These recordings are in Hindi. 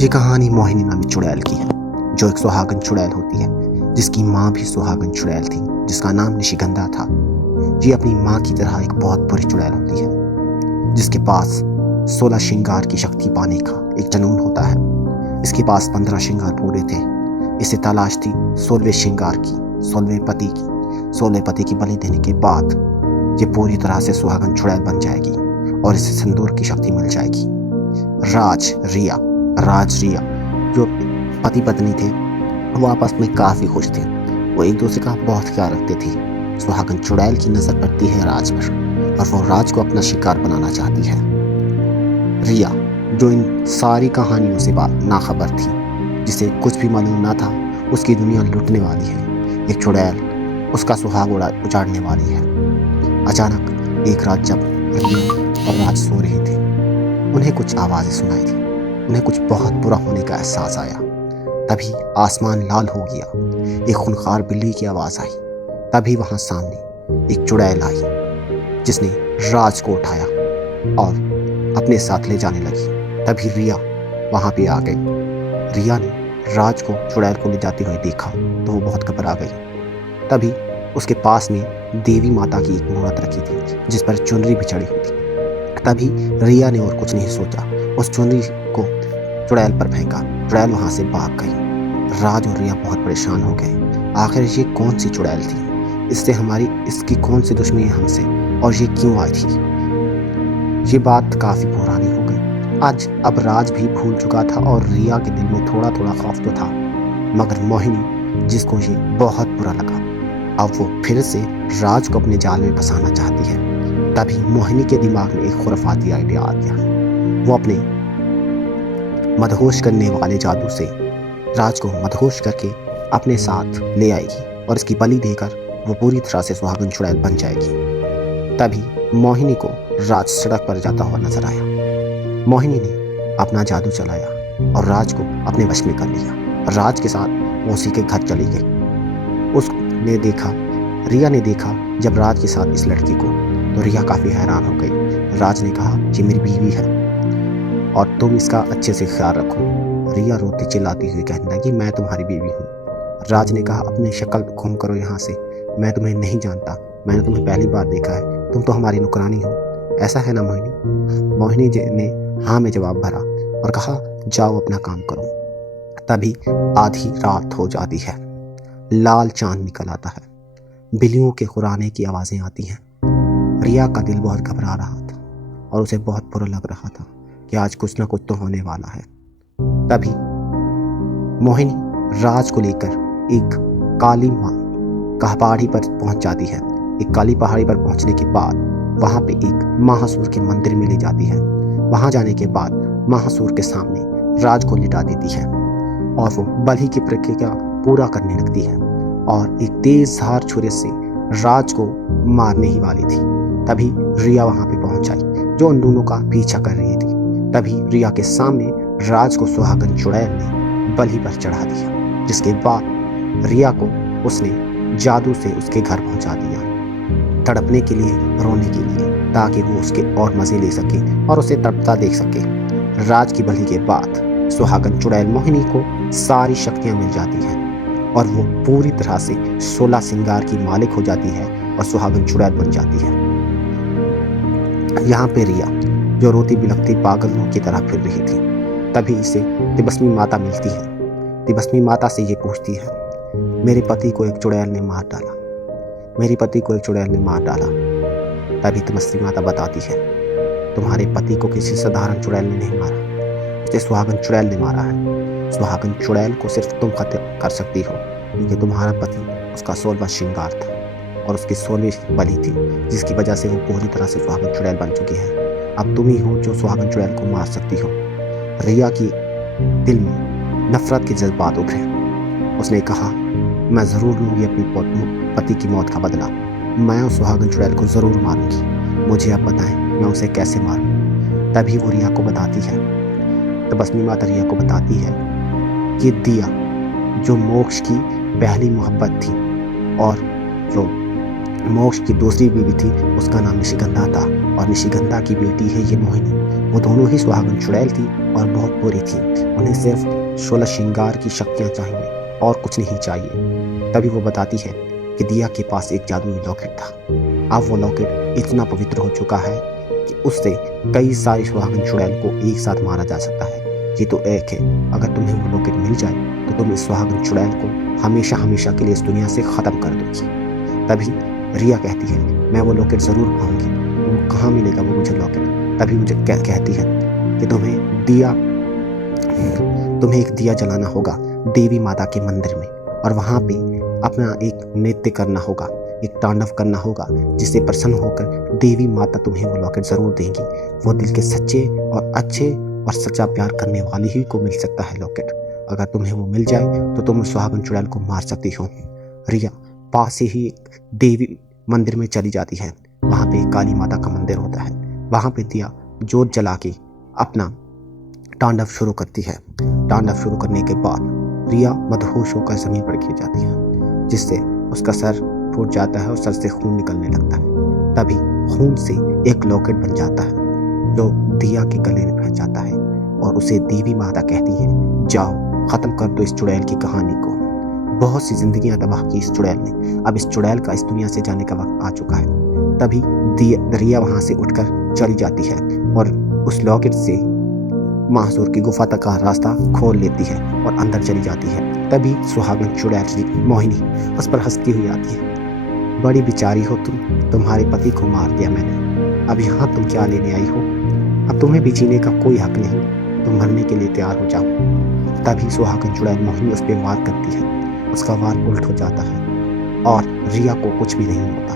ये कहानी मोहिनी नामी चुड़ैल की है, जो एक सुहागन चुड़ैल होती है, जिसकी माँ भी सुहागन चुड़ैल थी, जिसका नाम निशिगंधा था। ये अपनी माँ की तरह एक बहुत बुरी चुड़ैल होती है, जिसके पास 16 श्रृंगार की शक्ति पाने का एक जुनून होता है। इसके पास 15 श्रृंगार पूरे थे। इसे तलाश थी 16वें श्रृंगार की, 16वें पति की। 16वें पति की बलि देने के बाद ये पूरी तरह से सुहागन चुड़ैल बन जाएगी और इसे सिंदूर की शक्ति मिल जाएगी। राज रिया जो पति पत्नी थे, वो आपस में काफी खुश थे। वो एक दूसरे का बहुत ख्याल रखते थे। सुहागन चुड़ैल की नजर पड़ती है राज पर और वो राज को अपना शिकार बनाना चाहती है। रिया, जो इन सारी कहानियों से नाखबर थी, जिसे कुछ भी मालूम ना था, उसकी दुनिया लुटने वाली है। एक चुड़ैल उसका सुहाग उजाड़ने वाली है। अचानक एक रात जब रिया और राज सो रहे थे, उन्हें कुछ आवाजें सुनाई थी। उन्हें कुछ बहुत बुरा होने का एहसास आया। तभी आसमान लाल हो गया। एक खूंखार बिल्ली की आवाज आई। तभी वहां सामने एक चुड़ैल आई, जिसने राज को उठाया और अपने साथ ले जाने लगी। तभी रिया वहां पे आ गई। रिया ने राज को चुड़ैल को ले जाते हुए देखा तो वो बहुत घबरा गई। तभी उसके पास में देवी माता की एक मूर्त रखी थी, जिस पर चुनरी भी चढ़ी हुई थी। तभी रिया ने और कुछ नहीं सोचा, उस चुनरी को चुड़ैल पर फेंका। चुड़ैल वहां से भाग गई। राज और रिया बहुत परेशान हो गए। आखिर ये कौन सी चुड़ैल थी? इसकी कौन सी दुश्मनी है हमसे, और ये क्यों आई थी? ये बात काफी पुरानी हो गई। अब राज भी भूल चुका था और रिया के दिल में थोड़ा थोड़ा खौफ तो था, मगर मोहिनी, जिसको ये बहुत बुरा लगा, अब वो फिर से राज को अपने जाल में फंसाना चाहती है। तभी मोहिनी के दिमाग में एक खुराफाती आइडिया आ गया। वो अपने मदहोश करने वाले जादू से राज को मदहोश करके अपने साथ ले आएगी और इसकी बलि देकर वो पूरी तरह से सुहागन चुड़ैल बन जाएगी। तभी मोहिनी को राज सड़क पर जाता हुआ नजर आया। मोहिनी ने अपना जादू चलाया और राज को अपने वश में कर लिया। राज के साथ वो उसी के घर चली गई। रिया ने देखा जब राज के साथ इस लड़की को, तो रिया काफी हैरान हो गई। राज ने कहा, ये मेरी बीवी है और तुम इसका अच्छे से ख्याल रखो। रिया रोती चिल्लाती हुई कहने लगी, मैं तुम्हारी बीवी हूँ। राज ने कहा, अपनी शक्ल घूम करो यहाँ से, मैं तुम्हें नहीं जानता, मैंने तुम्हें पहली बार देखा है, तुम तो हमारी नौकरानी हो, ऐसा है ना मोहिनी? मोहिनी ने हाँ में जवाब भरा और कहा, जाओ अपना काम करो। तभी आधी रात हो जाती है। लाल चांद निकल आता है। बिल्लियों के खुराने की आवाजें आती हैं। रिया का दिल बहुत घबरा रहा था और उसे बहुत बुरा लग रहा था कि आज कुछ ना कुछ तो होने वाला है। तभी मोहिनी राज को लेकर एक काली पहाड़ी पर पहुंच जाती है। एक काली पहाड़ी पर पहुंचने के बाद वहां पे एक महासूर के मंदिर में ले जाती है। वहां जाने के बाद महासूर के सामने राज को लिटा देती है और वो बलि की प्रक्रिया पूरा करने लगती है और एक तेज धार छुरे से राज को मारने ही वाली थी। तभी रिया वहां पे पहुंच आई, जो उन दोनों का पीछा कर रही थी। तभी रिया के सामने राज को सुहागन चुड़ैल ने बलि पर चढ़ा दिया, जिसके बाद रिया को उसने जादू से उसके घर पहुंचा दिया, तड़पने के लिए, रोने के लिए, ताकि वो उसके और मजे ले सके और उसे तड़पता देख सके। राज की बलि के बाद सुहागन चुड़ैल मोहिनी को सारी शक्तियां मिल जाती हैं और वो पूरी तरह से 16 श्रृंगार की मालिक हो जाती है और सुहागन चुड़ैल बन जाती है। यहाँ पे रिया, जो रोती बिलखती पागलों की तरह फिर रही थी, तभी इसे तिबस्मी माता मिलती है। तिबस्मी माता से ये पूछती है, मेरे पति को एक चुड़ैल ने मार डाला, मेरे पति को एक चुड़ैल ने मार डाला। तभी तिबस्मी माता बताती है, तुम्हारे पति को किसी साधारण चुड़ैल ने नहीं मारा, उसे सुहागन चुड़ैल ने मारा है। सुहागन चुड़ैल को सिर्फ तुम खत्म कर सकती हो, क्योंकि तुम्हारा पति उसका 16वां श्रृंगार था और उसकी 16वीं बलि थी, जिसकी वजह से वो पूरी तरह से सुहागन चुड़ैल बन चुकी है। अब तुम ही हो जो सुहागन चुड़ैल को मार सकती हो। रिया की दिल में नफरत के जज्बात उभरे। उसने कहा, मैं जरूर लूंगी अपनी पति की मौत का बदला। मैं उस सुहागन चुड़ैल को जरूर मारूंगी। मुझे अब बताएं, मैं उसे कैसे मारूं? तभी वो रिया को बताती है, तिबस्मी माता रिया को बताती है, ये दिया, जो मोक्ष की पहली मोहब्बत थी और जो मोक्ष की दूसरी बीवी थी, उसका नाम निशिगंधा था और निशिगंधा की बेटी है ये मोहिनी। वो दोनों ही सुहागन चुड़ैल थी और बहुत बुरी थी। उन्हें सिर्फ 16 श्रृंगार की शक्तियाँ चाहिए और कुछ नहीं चाहिए। तभी वो बताती है कि दिया के पास एक जादुई लॉकेट था। अब वो लॉकेट इतना पवित्र हो चुका है कि उससे कई सारी सुहागन चुड़ैल को एक साथ मारा जा सकता है। ये तो एक है, अगर तुम्हें वो लॉकेट मिल जाए तो तुम इस सुहागन चुड़ैल को हमेशा हमेशा के लिए इस दुनिया से ख़त्म कर दोगी। तभी रिया कहती है, मैं वो लॉकेट ज़रूर पाऊंगी। वो कहाँ मिलेगा वो मुझे लॉकेट? तभी मुझे कहती है कि तुम्हें एक दिया जलाना होगा देवी माता के मंदिर में, और वहाँ पे अपना एक नृत्य करना होगा, एक तांडव करना होगा, जिससे प्रसन्न होकर देवी माता तुम्हें वो लॉकेट ज़रूर देंगी। वो दिल के सच्चे और अच्छे और सच्चा प्यार करने वाले ही को मिल सकता है लॉकेट। अगर तुम्हें वो मिल जाए तो तुम सुहागन चुड़ैल को मार सकती हो। रिया पास से ही एक देवी मंदिर में चली जाती है। वहाँ पे काली माता का मंदिर होता है। वहाँ पे दिया जोत जला के अपना तांडव शुरू करती है। तांडव शुरू करने के बाद रिया मदहोश होकर जमीन पर गिर जाती है, जिससे उसका सर फूट जाता है और सर से खून निकलने लगता है। तभी खून से एक लॉकेट बन जाता है जो दिया के गले में फंस जाता है, और उसे देवी माता कहती है, जाओ खत्म कर दो इस चुड़ैल की कहानी को। बहुत सी जिंदगियां तबाह की इस चुड़ैल ने। अब इस चुड़ैल का इस दुनिया से जाने का वक्त आ चुका है। तभी रिया वहां से उठकर चली जाती है और उस लॉकेट से महासुर की गुफा तक का रास्ता खोल लेती है और अंदर चली जाती है। तभी सुहागन चुड़ैल मोहिनी उस पर हंसती हुई आती है। बड़ी बेचारी हो तुम, तुम्हारे पति को मार दिया मैंने, अब यहाँ तुम क्या लेने आई हो? अब तुम्हें भी जीने का कोई हक नहीं, तुम मरने के लिए तैयार हो जाओ। तभी सुहागन चुड़ैल मोहिनी उस पर वार करती है। उसका वार उल्ट हो जाता है और रिया को कुछ भी नहीं होता।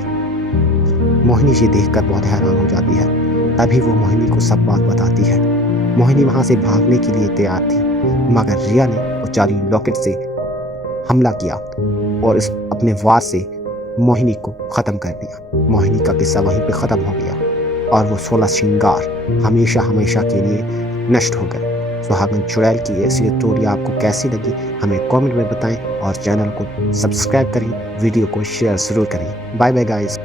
मोहिनी ये देखकर बहुत हैरान हो जाती है। तभी वो मोहिनी को सब बात बताती है। मोहिनी वहां से भागने के लिए तैयार थी, मगर रिया ने उस जादुई लॉकेट से हमला किया और इस अपने वार से मोहिनी को खत्म कर दिया। मोहिनी का किस्सा वहीं पे खत्म हो गया और वो 16 श्रृंगार हमेशा हमेशा के लिए नष्ट हो गए। सुहागन चुड़ैल की ऐसी स्टोरी आपको कैसी लगी हमें कमेंट में बताएं और चैनल को सब्सक्राइब करें, वीडियो को शेयर जरूर करें। Bye bye guys.